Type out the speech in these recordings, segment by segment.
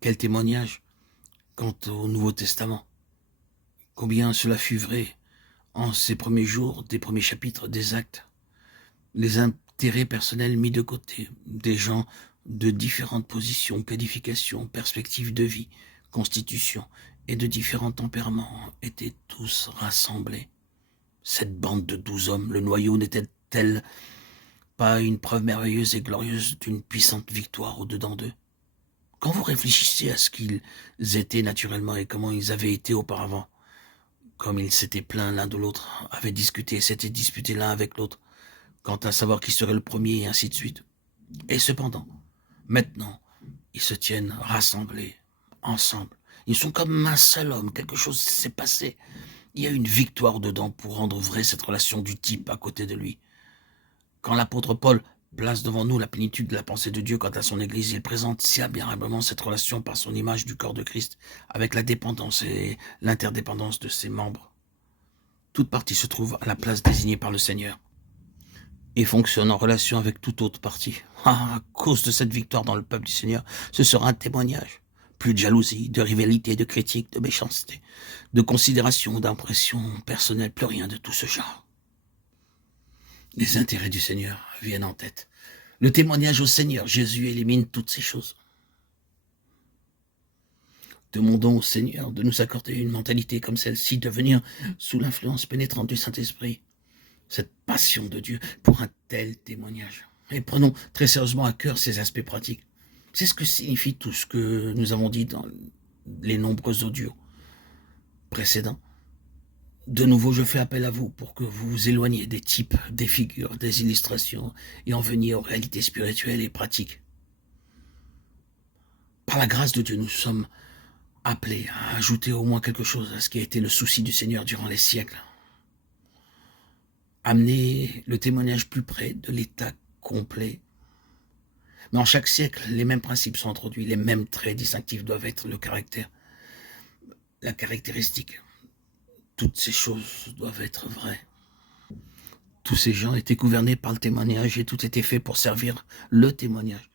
Quel témoignage quant au Nouveau Testament. Combien cela fut vrai en ces premiers jours, des premiers chapitres des Actes. Les intérêts personnels mis de côté, des gens de différentes positions, qualifications, perspectives de vie, constitution et de différents tempéraments étaient tous rassemblés. Cette bande de 12 hommes, le noyau n'était-elle pas une preuve merveilleuse et glorieuse d'une puissante victoire au-dedans d'eux? Quand vous réfléchissez à ce qu'ils étaient naturellement et comment ils avaient été auparavant, comme ils s'étaient plaints l'un de l'autre, avaient discuté et s'étaient disputés l'un avec l'autre, quant à savoir qui serait le premier et ainsi de suite. Et cependant, maintenant, ils se tiennent rassemblés, ensemble. Ils sont comme un seul homme, quelque chose s'est passé. Il y a une victoire dedans pour rendre vraie cette relation du type à côté de lui. Quand l'apôtre Paul place devant nous la plénitude de la pensée de Dieu quant à son Église, il présente si admirablement cette relation par son image du corps de Christ, avec la dépendance et l'interdépendance de ses membres. Toute partie se trouve à la place désignée par le Seigneur et fonctionne en relation avec toute autre partie. À cause de cette victoire dans le peuple du Seigneur, ce sera un témoignage. Plus de jalousie, de rivalité, de critique, de méchanceté, de considération, d'impression personnelle, plus rien de tout ce genre. Les intérêts du Seigneur viennent en tête. Le témoignage au Seigneur, Jésus élimine toutes ces choses. Demandons au Seigneur de nous accorder une mentalité comme celle-ci, de venir sous l'influence pénétrante du Saint-Esprit, cette passion de Dieu pour un tel témoignage. Et prenons très sérieusement à cœur ces aspects pratiques. C'est ce que signifie tout ce que nous avons dit dans les nombreux audios précédents. De nouveau, je fais appel à vous pour que vous vous éloigniez des types, des figures, des illustrations et en veniez aux réalités spirituelles et pratiques. Par la grâce de Dieu, nous sommes appelés à ajouter au moins quelque chose à ce qui a été le souci du Seigneur durant les siècles. Amener le témoignage plus près de l'état complet. Mais en chaque siècle, les mêmes principes sont introduits, les mêmes traits distinctifs doivent être le caractère, la caractéristique. Toutes ces choses doivent être vraies. Tous ces gens étaient gouvernés par le témoignage et tout était fait pour servir le témoignage.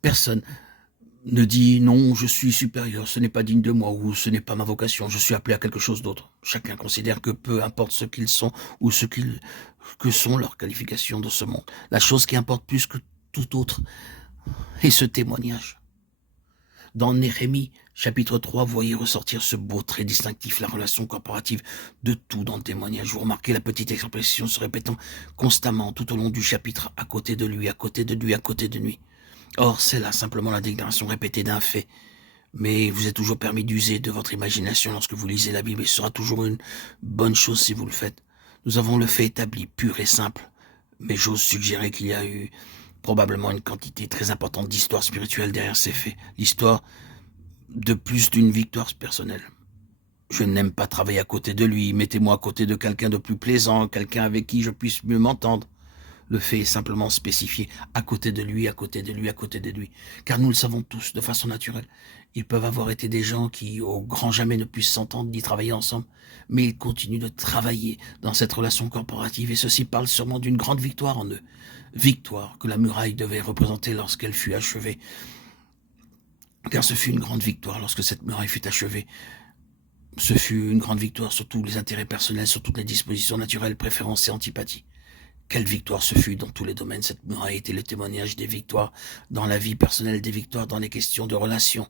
Personne ne dit non, je suis supérieur, ce n'est pas digne de moi ou ce n'est pas ma vocation, je suis appelé à quelque chose d'autre. Chacun considère que peu importe ce qu'ils sont ou que sont leurs qualifications dans ce monde. La chose qui importe plus que tout autre est ce témoignage. Dans Néhémie, chapitre 3, vous voyez ressortir ce beau trait distinctif, la relation corporative de tout dans le témoignage. Vous remarquez la petite expression se répétant constamment tout au long du chapitre, à côté de lui, à côté de lui, à côté de lui. Or, c'est là simplement la déclaration répétée d'un fait. Mais vous êtes toujours permis d'user de votre imagination lorsque vous lisez la Bible, et ce sera toujours une bonne chose si vous le faites. Nous avons le fait établi, pur et simple, mais j'ose suggérer qu'il y a eu probablement une quantité très importante d'histoire spirituelle derrière ces faits. L'histoire de plus d'une victoire personnelle. Je n'aime pas travailler à côté de lui, mettez-moi à côté de quelqu'un de plus plaisant, quelqu'un avec qui je puisse mieux m'entendre. Le fait est simplement spécifié à côté de lui, à côté de lui, à côté de lui. Car nous le savons tous, de façon naturelle. Ils peuvent avoir été des gens qui, au grand jamais, ne puissent s'entendre ni travailler ensemble. Mais ils continuent de travailler dans cette relation corporative et ceci parle sûrement d'une grande victoire en eux. Victoire que la muraille devait représenter lorsqu'elle fut achevée. Car ce fut une grande victoire lorsque cette muraille fut achevée. Ce fut une grande victoire sur tous les intérêts personnels, sur toutes les dispositions naturelles, préférences et antipathies. Quelle victoire ce fut dans tous les domaines. Cette muraille était le témoignage des victoires dans la vie personnelle, des victoires dans les questions de relations.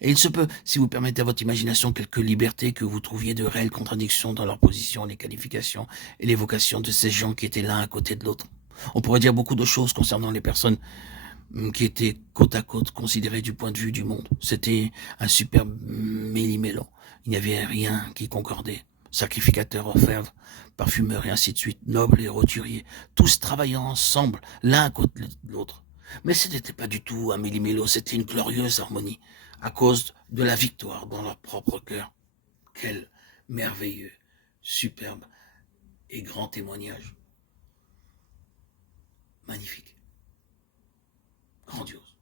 Et il se peut, si vous permettez à votre imagination quelques libertés, que vous trouviez de réelles contradictions dans leur position, les qualifications et les vocations de ces gens qui étaient l'un à côté de l'autre. On pourrait dire beaucoup de choses concernant les personnes qui étaient côte à côte considérées du point de vue du monde. C'était un superbe méli-mélo. Il n'y avait rien qui concordait. Sacrificateurs, orfèvres, parfumeurs et ainsi de suite, nobles et roturiers, tous travaillant ensemble, l'un à côté de l'autre. Mais ce n'était pas du tout un méli-mélo, c'était une glorieuse harmonie, à cause de la victoire dans leur propre cœur. Quel merveilleux, superbe et grand témoignage. Magnifique. Grandiose.